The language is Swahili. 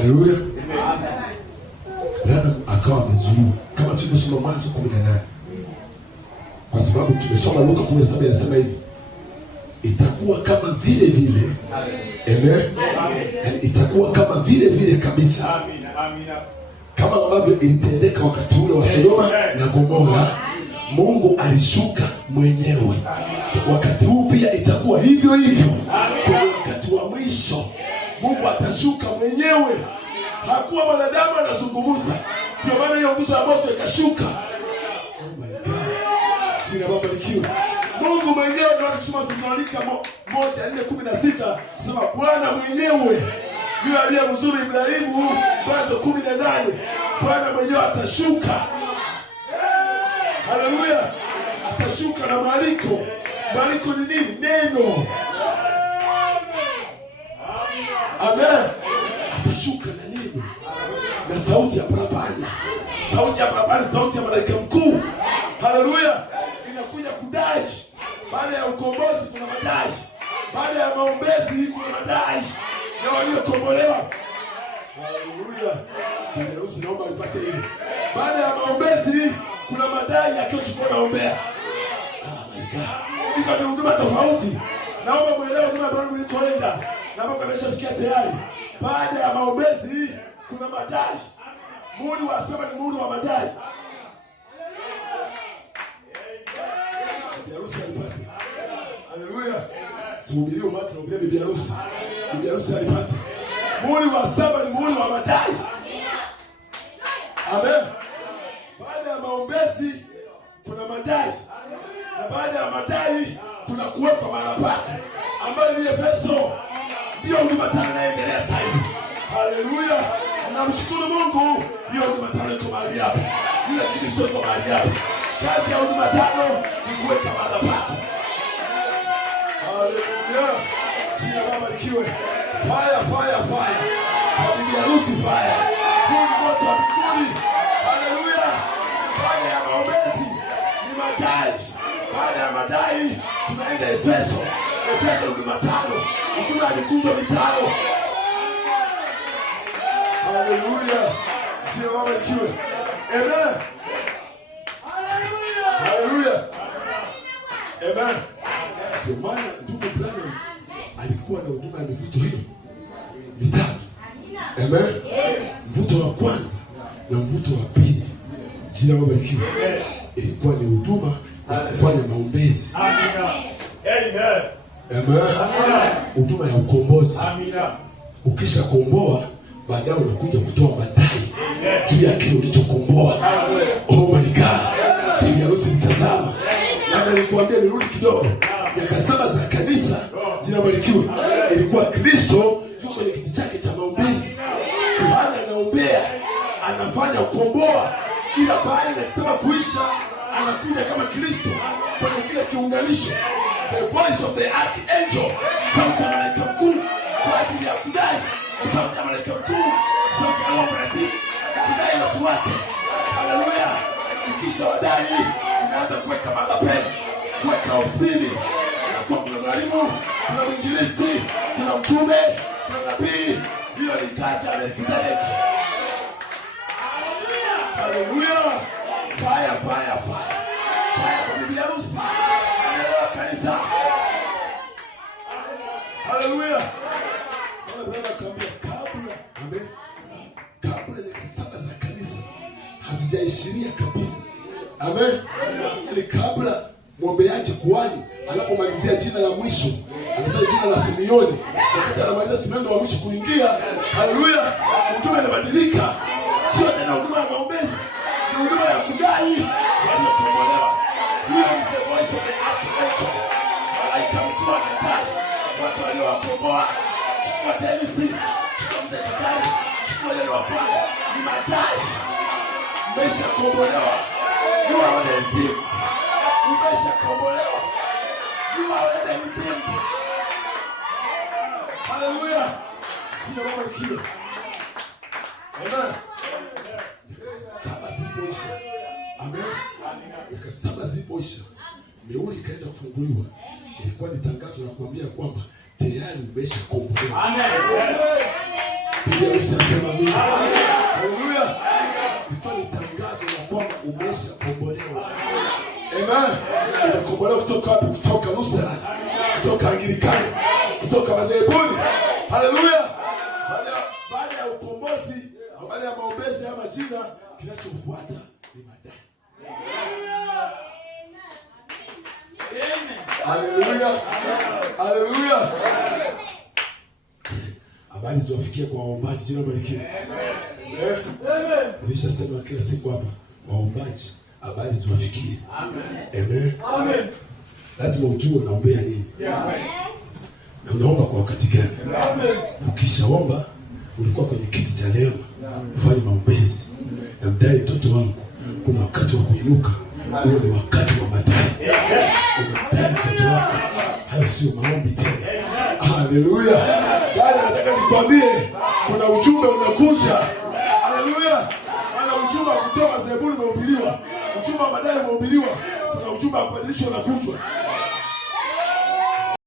Haleluya. Amen. Bwana akawa amezuia kama tulivyosoma Mwanzo 18. Kwa sababu tumesoma Luka 17 inasema hivi. Itakuwa kama vile vile. Amen. Yani itakuwa kama vile vile kabisa. Amina. Kama ambavyo ilitendeka wakati ule wa Sodoma na Gomora, Mungu alishuka mwenyewe. Wakati huu pia itakuwa hivyo hivyo. Kwa wakati wa mwisho Mungu atashuka mwenyewe. Hakuwa mwanadamu anazungumza. Ndio maana hiyo nguzo ya moto ikashuka. Oh my God. Jina Baba likiwa. Mungu mwenyewe ndio akisema Thesalonika 1:16 sema Bwana mwenyewe yule aliyemzuru Ibrahimu Mwanzo 18. Bwana mwenyewe atashuka. Haleluya. Atashuka na mwaliko. Mwaliko ni nini? Neno. Amen. Atashuka na neno. Na sauti ya parapanda. Sauti ya parapanda, sauti ya malaika mkuu. Haleluya. Inakuja kudai. Baada ya ukombozi kuna madai. Baada ya maombezi kuna madai. Na waliokombolewa. Haleluya. Bibi harusi naomba alipate hili. Baada ya maombezi kuna madai akichukua naombea. Oh my God. Hizo ni huduma tofauti. Naomba muelewe huduma ambayo mlikoenda. Na Mungu ameshafikia tayari. Baada ya maombezi kuna madai. Mungu wasema ni Mungu wa madai. Bibi harusi alipata. Haleluya. Subiri umati na bibi harusi. Bibi harusi alipata. Mungu wasema ni Mungu wa madai. Amen. Baada ya maombezi kuna madai. Na baada ya madai kuna kuwekwa mahali pake ambayo ni Efeso. Ndio huduma tano inaendelea sasa hivi. Haleluya. Namshukuru Mungu. Hiyo huduma tano iko mahali hapa. Yule Kristo iko mahali hapa. Kazi ya huduma tano ni kuweka mahali pake. Haleluya. Jina Baba likiwe. Fire, fire, fire. Kwa bibi harusi fire. Mungu moto wa mbinguni. Haleluya. Baada ya maombezi ni madai. Baada ya madai tunaenda Efeso. Efeso huduma tano. Huduma ya mikunjo mitano. Haleluya. Jina Baba likiwe. Amen. Haleluya. Amen. Kwa maana ndugu Branham alikuwa na huduma ya mivuto hiyo mitatu. Amen. Mvuto wa kwanza na mvuto wa pili. Jina Baba likiwe. Ilikuwa ni huduma ya kufanya maombezi. Amina. Amen. Amen. Huduma ya ukombozi. Amina. Ukisha komboa baadaye unakuja kutoa madai juu ya kile ulichokomboa. Oh my God. Bibi harusi mtazama. Na nilikwambia nirudi kidogo. Miaka 7 za kanisa jina barikiwe. Ilikuwa Kristo yuko kwenye kiti chake cha maombezi. Kuhani anaombea, anafanya ukomboa, ila baada ya kusema kuisha anakuja kama Kristo kwenye kile kiunganisho. The voice of the archangel, sauti ya malaika mkuu kwa ajili ya kudai. Sauti ya malaika mkuu, sauti ya operative, ikidai watu wake. Haleluya. Ikisha wadai, inaanza kuweka magapeni, kuweka ofisini. Inakuwa kuna mwalimu, kuna mwinjilisti, kuna mtume, kuna nabii. Hiyo ni kazi ya Melkizedeki. Haleluya. Fire, fire, fire. Fire kwa bibi harusi. Haleluya kanisa. Haleluya. Bwana akaambia kabla, amen. Kabla ya sala za kanisa hazijaishiria kabisa. Amen. Yaani kabla mwombeaji kuhani anapomalizia jina la mwisho, anataja jina la Simeoni. Wakati anamaliza Simeoni wa mwisho kuingia, haleluya, huduma inabadilika. Sio tena huduma ya maombezi, ni huduma ya kudai waliokombolewa. Huyo ni the voice of the archangel. Malaika mkuu anadai watu waliowakomboa. Chukua tenisi, chukua mzee Kakari, chukua yale wa kwanza. Ni madai. Mmeshakombolewa. You are already redeemed. Mmeshakombolewa. You are already redeemed. Hallelujah. Jina Baba likiwe. Amen. Saba zilipoisha. Amen. Miaka 7 zilipoisha, mihuri ikaenda kufunguliwa. Ilikuwa ni tangazo la kuambia kwamba tayari umeshakombolewa. Amen. Bibi harusi anasema mimi. Haleluya. Ilikuwa ni tangazo la kwamba umeshakombolewa. Amen. Umekombolewa kutoka wapi? Kutoka Lutheran, kutoka Anglikana, kutoka madhebuni. Haleluya. Baada ya ukombozi, baada ya maombezi ya majina, kinachofuata ni madai. Haleluya. Haleluya. Habari ziwafikie kwa waombaji, jina barikiwe. Amen. Nilishasema kila siku hapa, waombaji habari ziwafikie. Amen. Amen. Lazima ujue unaombea nini. Amen. Na unaomba kwa wakati gani? Amen. Ukishaomba ulikuwa kwenye kiti cha leo, ufanye maombezi. Na mdai mtoto wangu, kuna wakati wa kuinuka. Huo ni wakati wa madai. Unamdai mtoto wako. Hayo sio maombi tena. Haleluya. Dada, nataka nikwambie kuna ujumbe unakuja. Haleluya. Ana ujumbe wa kutoa madhabahu umehubiriwa. Ujumbe wa madai umehubiriwa. Kuna ujumbe wa kubadilishwa na kujwa.